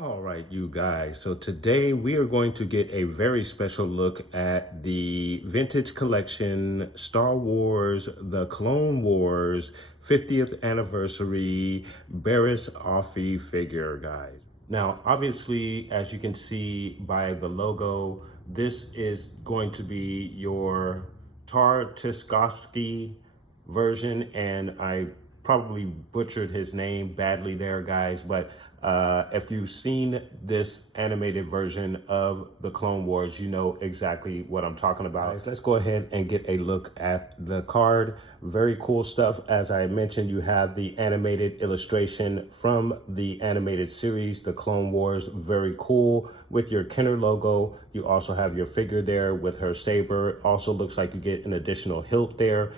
All right, you guys. So today we are going to get a very special look at the vintage collection Star Wars, the Clone Wars 50th anniversary Barris Offie figure, guys. Now, obviously, as you can see by the logo, this is going to be your Tartakovsky version, and I probably butchered his name badly there, guys, but if you've seen this animated version of the Clone Wars, you know exactly what I'm talking about. Guys, let's go ahead and get a look at the card. Very cool stuff. As I mentioned, you have the animated illustration from the animated series, the Clone Wars. Very cool with your Kenner logo. You also have your figure there with her saber. Also looks like you get an additional hilt there.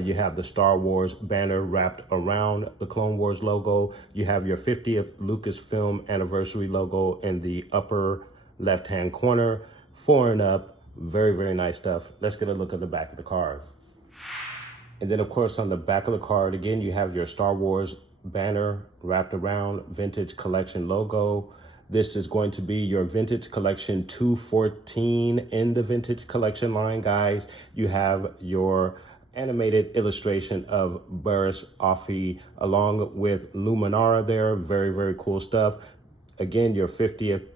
You have the Star Wars banner wrapped around the Clone Wars logo. You have your 50th Lucasfilm anniversary logo in the upper left-hand corner. 4 and up, very, very nice stuff. Let's get a look at the back of the card. And then of course on the back of the card, again, you have your Star Wars banner wrapped around, vintage collection logo. This is going to be your vintage collection 214 in the vintage collection line, guys. You have your animated illustration of Barris Offie along with Luminara there. Very, very cool stuff. Again, your 50th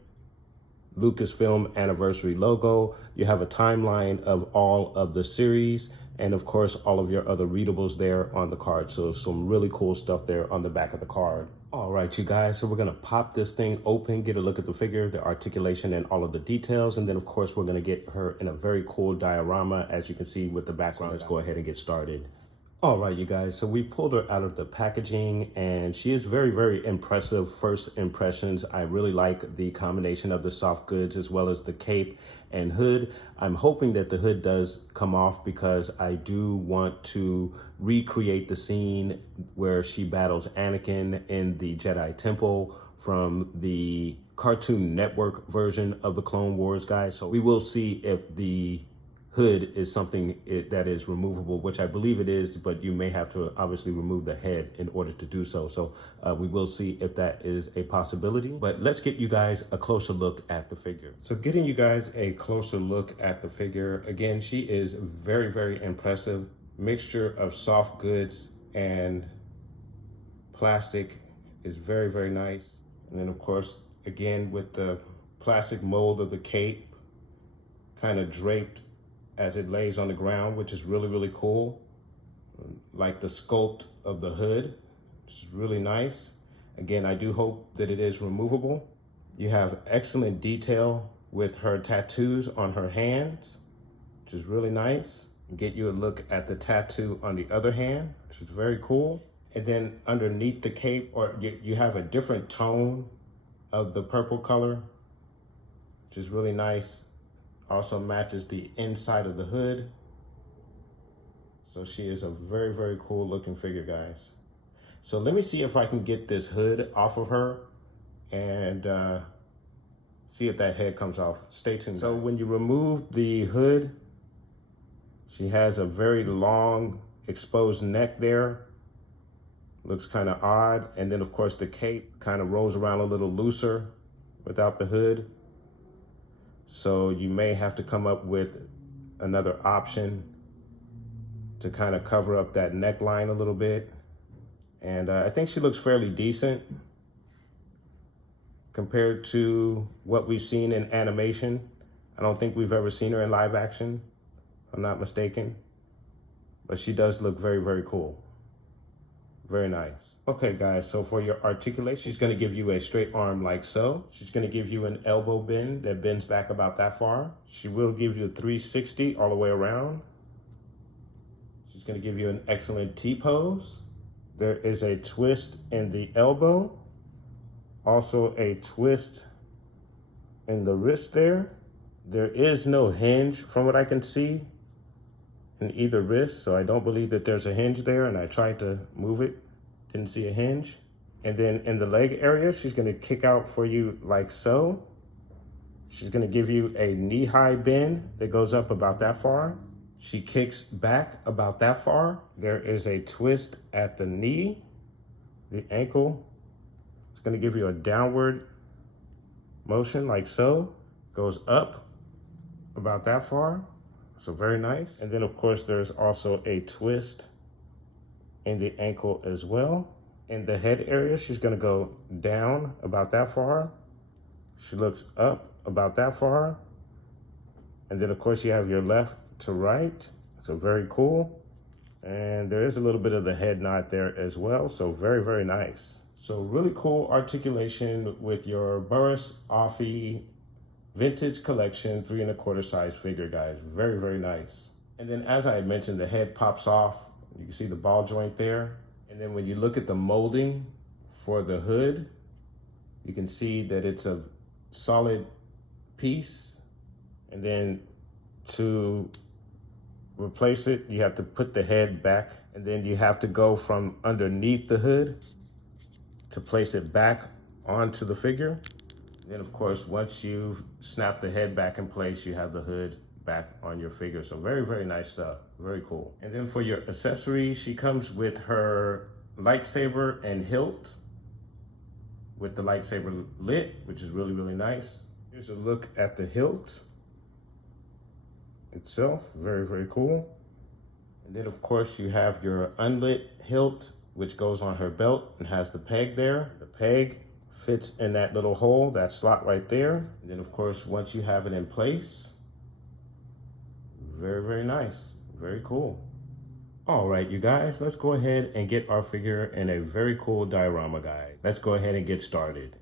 Lucasfilm anniversary logo. You have a timeline of all of the series, and of course, all of your other readables there on the card. So some really cool stuff there on the back of the card. All right, you guys, so we're gonna pop this thing open, get a look at the figure, the articulation, and all of the details. And then of course, we're gonna get her in a very cool diorama, as you can see with the background. Let's go ahead and get started. All right, you guys, so we pulled her out of the packaging, and she is very, very impressive first impressions. I really like the combination of the soft goods as well as the cape and hood. I'm hoping that the hood does come off because I do want to recreate the scene where she battles Anakin in the Jedi Temple from the Cartoon Network version of the Clone Wars, guys. So we will see if the hood is something that is removable, which I believe it is, but you may have to obviously remove the head in order to do so. So we will see if that is a possibility, but let's get you guys a closer look at the figure. So getting you guys a closer look at the figure, again, she is very, very impressive. Mixture of soft goods and plastic is very, very nice. And then of course, again, with the plastic mold of the cape kind of draped as it lays on the ground, which is really, really cool. Like the sculpt of the hood, which is really nice. Again, I do hope that it is removable. You have excellent detail with her tattoos on her hands, which is really nice. Get you a look at the tattoo on the other hand, which is very cool. And then underneath the cape, or you have a different tone of the purple color, which is really nice. Also matches the inside of the hood. So she is a very, very cool looking figure, guys. So let me see if I can get this hood off of her and see if that head comes off. Stay tuned. So when you remove the hood, she has a very long exposed neck there. Looks kind of odd. And then of course the cape kind of rolls around a little looser without the hood. So you may have to come up with another option to kind of cover up that neckline a little bit. And I think she looks fairly decent compared to what we've seen in animation. I don't think we've ever seen her in live action, if I'm not mistaken. But she does look very, very cool. Very nice. Okay, guys, so for your articulation, she's going to give you a straight arm like so. She's going to give you an elbow bend that bends back about that far. She will give you a 360 all the way around. She's going to give you an excellent T-pose. There is a twist in the elbow. Also a twist And the wrist there is no hinge from what I can see in either wrist. So I don't believe that there's a hinge there, and I tried to move it, didn't see a hinge. And then in the leg area, she's gonna kick out for you like so. She's gonna give you a knee-high bend that goes up about that far. She kicks back about that far. There is a twist at the knee, the ankle. It's gonna give you a downward motion like so. Goes up about that far. So very nice. And then of course, there's also a twist in the ankle as well. In the head area, she's gonna go down about that far. She looks up about that far. And then of course you have your left to right. So very cool. And there is a little bit of the head nod there as well. So very, very nice. So really cool articulation with your Barris Offie vintage collection 3 1/4 size figure, guys. Very, very nice. And then as I had mentioned, the head pops off. You can see the ball joint there. And then when you look at the molding for the hood, you can see that it's a solid piece. And then to replace it, you have to put the head back, and then you have to go from underneath the hood to place it back onto the figure. And then of course, once you've snapped the head back in place, you have the hood back on your figure. So very, very nice stuff. Very cool. And then for your accessories, she comes with her lightsaber and hilt with the lightsaber lit, which is really, really nice. Here's a look at the hilt itself. Very, very cool. And then of course you have your unlit hilt, which goes on her belt and has the peg there. The peg fits in that little hole, that slot right there. And then of course, once you have it in place, very, very nice. Very cool. All right, you guys, let's go ahead and get our figure in a very cool diorama guide. Let's go ahead and get started.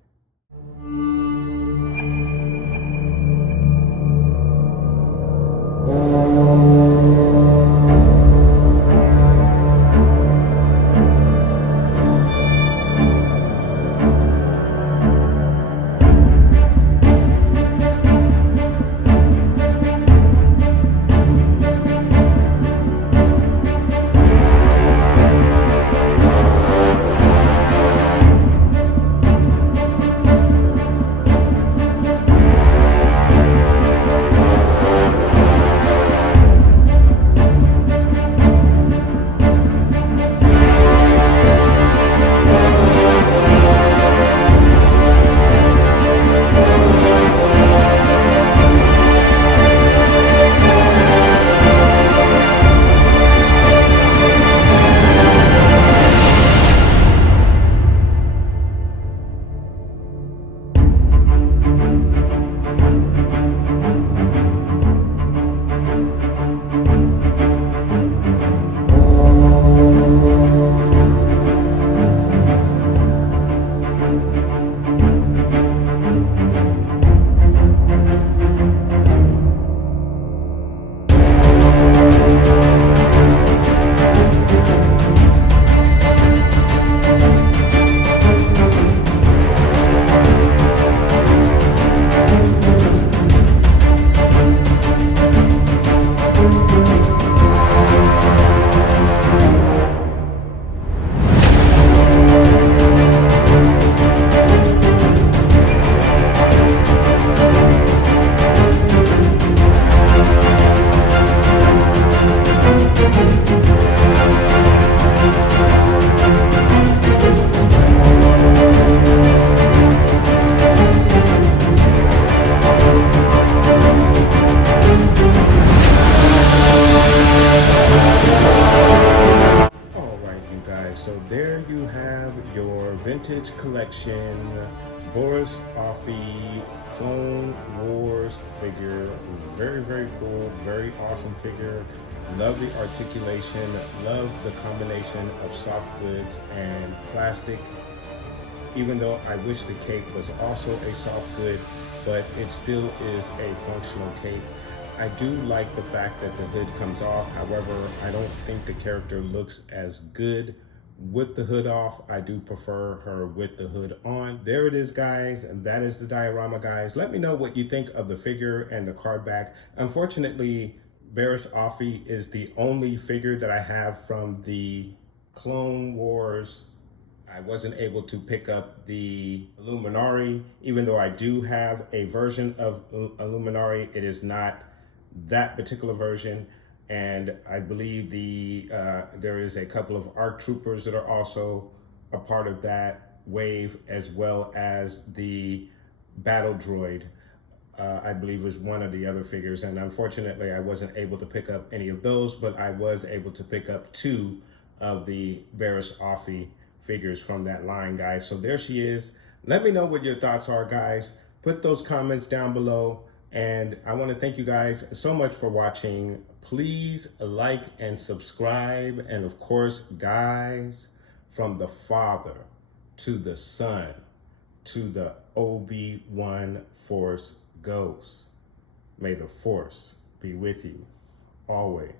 vintage collection, Barris Offie Clone Wars figure. Very, very cool, very awesome figure. Love the articulation, love the combination of soft goods and plastic. Even though I wish the cape was also a soft good, but it still is a functional cape. I do like the fact that the hood comes off. However, I don't think the character looks as good with the hood off. I do prefer her with the hood on. There it is, guys, and that is the diorama, guys. Let me know what you think of the figure and the card back. Unfortunately, Barris Offie is the only figure that I have from the Clone Wars. I wasn't able to pick up the Illuminari, even though I do have a version of Illuminari. It is not that particular version. And I believe there is a couple of ARC troopers that are also a part of that wave, as well as the battle droid. I believe was one of the other figures. And unfortunately, I wasn't able to pick up any of those, but I was able to pick up 2 of the Barris Offie figures from that line, guys. So there she is. Let me know what your thoughts are, guys. Put those comments down below. And I want to thank you guys so much for watching. Please like and subscribe. And of course, guys, from the Father to the Son to the Obi-Wan Force Ghost, may the Force be with you always.